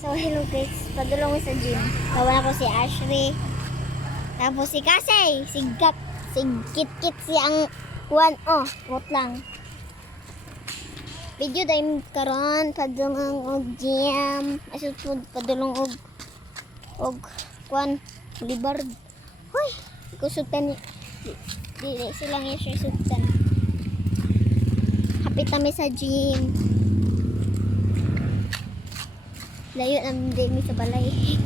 So, hello guys. Padulong ko sa gym. Kawan ako si Ashley. Tapos si Kasey. Si Gap. Si Kit-Kit si ang kuwan. Oh, wot lang. Video dahil karon padulong og gym. Asod po padulong og kuwan. Libard. Hoy! Ikusutan. Di silang isusutan. Kapit kami sa gym. Layo namin din sa balay.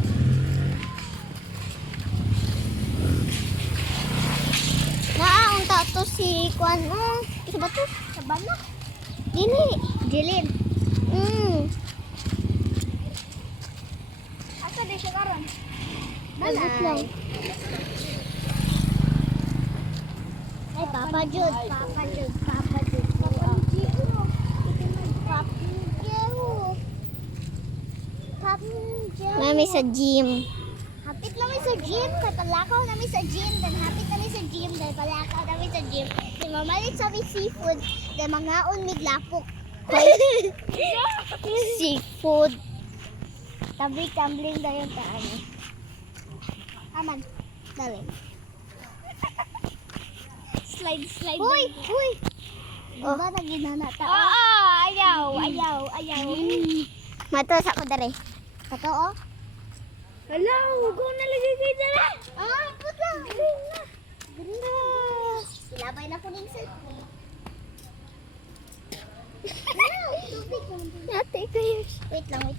Naunta to si Kwan. Isa ba to? Sabana? Dili. Jilin. Asa di siya karon? Lagot lang. Ay, Papa Jud. Papa Jud. Papa Jud. Papa Jud. Mami sa gym. Hapit namin sa gym. Kaya palakaw namin sa gym. Then hapit namin sa gym. Then palakaw namin sa gym. Then mamalit sa may seafood. Then mangaon mig lapok. Seafood. Tabi tumbling na yung taan. Aman. Dali. Slide. Huy! Huy! Oh. Diba naginana ta? Ayaw. Matos ako dali. Ito oh. Hello, go na lagi kayo dala. Puta. Ganda. Silabay na ko ng selfie. Tubig. Ate kayo. Wait lang.